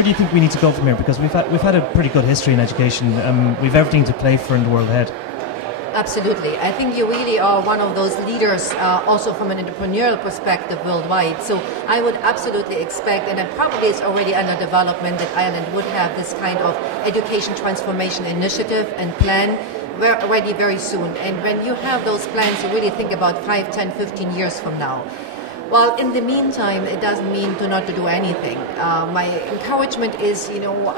where do you think we need to go from here? Because we've had a pretty good history in education. We've everything to play for in the world ahead. Absolutely. I think you really are one of those leaders also from an entrepreneurial perspective worldwide. So I would absolutely expect, and it probably is already under development, that Ireland would have this kind of education transformation initiative and plan ready very soon. And when you have those plans, you really think about 5, 10, 15 years from now. Well, in the meantime, it doesn't mean not to do anything. My encouragement is,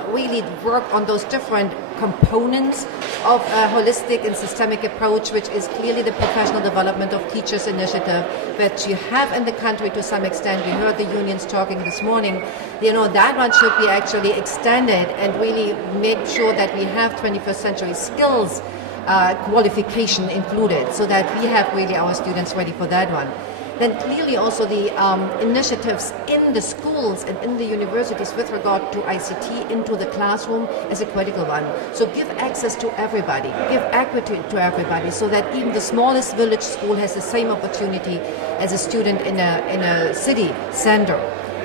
really work on those different components of a holistic and systemic approach, which is clearly the professional development of teachers initiative, which you have in the country to some extent. We heard the unions talking this morning. That one should be actually extended and really make sure that we have 21st century skills qualification included, so that we have really our students ready for that one. Then clearly also the initiatives in the schools and in the universities with regard to ICT into the classroom is a critical one. So give access to everybody, give equity to everybody, so that even the smallest village school has the same opportunity as a student in a city center.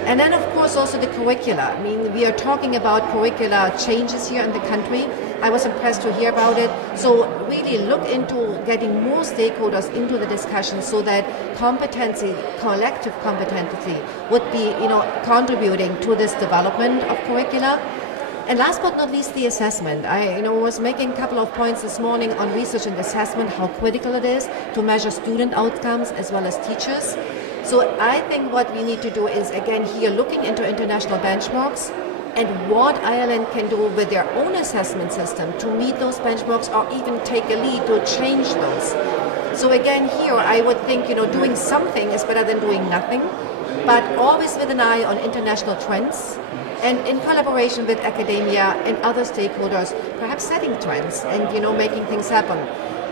And then, of course, also the curricula. I mean, we are talking about curricula changes here in the country. I was impressed to hear about it. So really look into getting more stakeholders into the discussion, so that competency, collective competency, would be, contributing to this development of curricula. And last but not least, the assessment. I was making a couple of points this morning on research and assessment, how critical it is to measure student outcomes as well as teachers. So I think what we need to do is, again, here looking into international benchmarks and what Ireland can do with their own assessment system to meet those benchmarks, or even take a lead to change those. So again, here I would think, doing something is better than doing nothing, but always with an eye on international trends, and in collaboration with academia and other stakeholders, perhaps setting trends and, making things happen.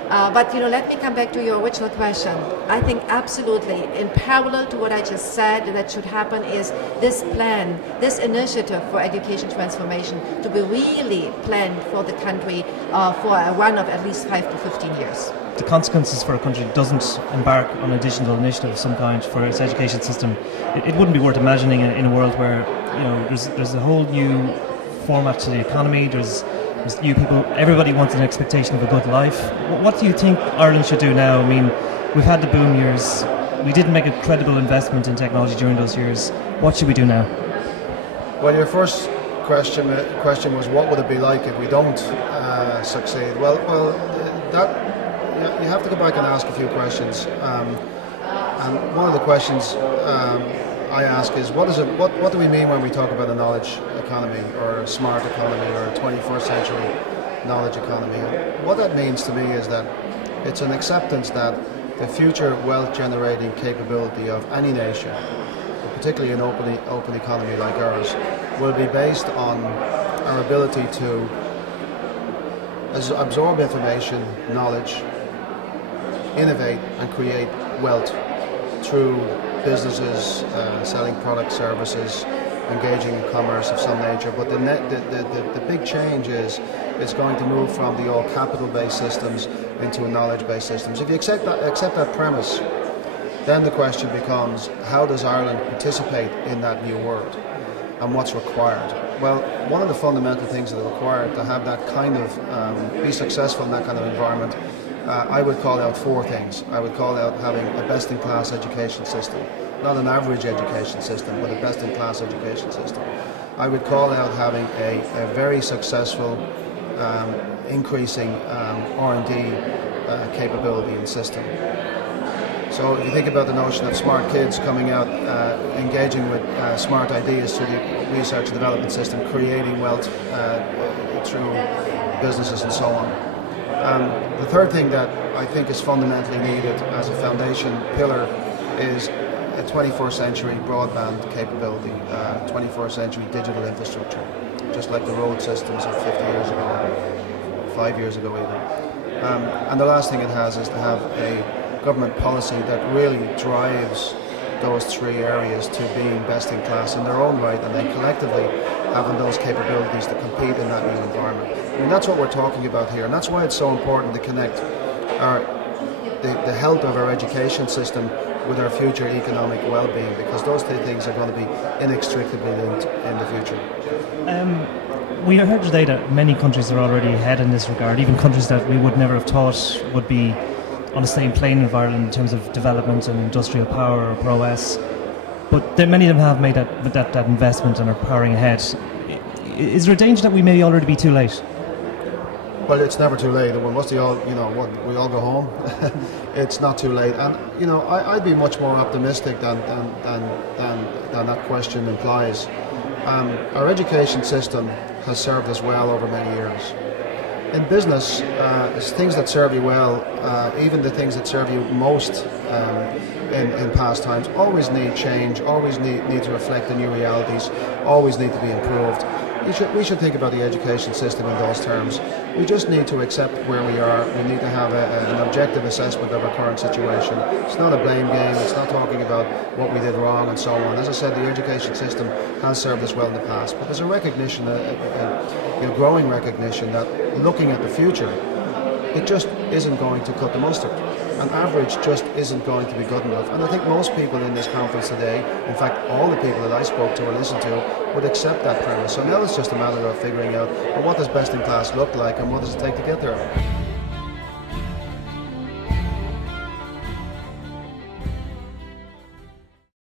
But let me come back to your original question. I think absolutely, in parallel to what I just said, that should happen is this plan, this initiative for education transformation, to be really planned for the country for a run of at least 5 to 15 years. The consequences for a country that doesn't embark on a digital initiative of some kind for its education system, it wouldn't be worth imagining in a world where there's a whole new format to the economy. There's new people. Everybody wants an expectation of a good life. What do you think Ireland should do now? I mean, we've had the boom years. We didn't make a credible investment in technology during those years. What should we do now? Well, your first question was, what would it be like if we don't succeed? Well, that you have to go back and ask a few questions. And one of the questions I ask is, what do we mean when we talk about a knowledge economy, or a smart economy, or a 21st century knowledge economy? What that means to me is that it's an acceptance that the future wealth generating capability of any nation, particularly an open economy like ours, will be based on our ability to absorb information, knowledge, innovate and create wealth through businesses, selling products, services, engaging in commerce of some nature. But the big change is it's going to move from the all capital-based systems into knowledge-based systems. If you accept that premise, then the question becomes, how does Ireland participate in that new world, and what's required? Well, one of the fundamental things that are required to have that kind of, be successful in that kind of environment, I would call out 4 things. I would call out having a best-in-class education system, not an average education system, but a best-in-class education system. I would call out having a very successful, increasing R&D capability and system. So if you think about the notion of smart kids coming out, engaging with smart ideas through the research and development system, creating wealth through businesses and so on. The third thing that I think is fundamentally needed as a foundation pillar is a 21st century broadband capability, 21st century digital infrastructure, just like the road systems of 50 years ago, 5 years ago even. And the last thing it has is to have a government policy that really drives those 3 areas to being best in class in their own right, and then collectively having those capabilities to compete in that new environment. I mean, that's what we're talking about here, and that's why it's so important to connect the health of our education system with our future economic well-being, because those two things are going to be inextricably linked in the future. We heard today that many countries are already ahead in this regard, even countries that we would never have thought would be on the same plane with Ireland in terms of development and industrial power or prowess. But many of them have made that investment and are powering ahead. Is there a danger that we may already be too late? Well, it's never too late. Once we all go home, it's not too late. And I'd be much more optimistic than that question implies. Our education system has served us well over many years. In business, things that serve you well, even the things that serve you most in past times, always need change, always need to reflect the new realities, always need to be improved. We should think about the education system in those terms. We just need to accept where we are. We need to have an objective assessment of our current situation. It's not a blame game. It's not talking about what we did wrong and so on. As I said, the education system has served us well in the past, but there's a recognition, a growing recognition that looking at the future, it just isn't going to cut the mustard. An average just isn't going to be good enough. And I think most people in this conference today, in fact all the people that I spoke to or listened to, would accept that premise. So now it's just a matter of figuring out, well, what does best in class look like and what does it take to get there?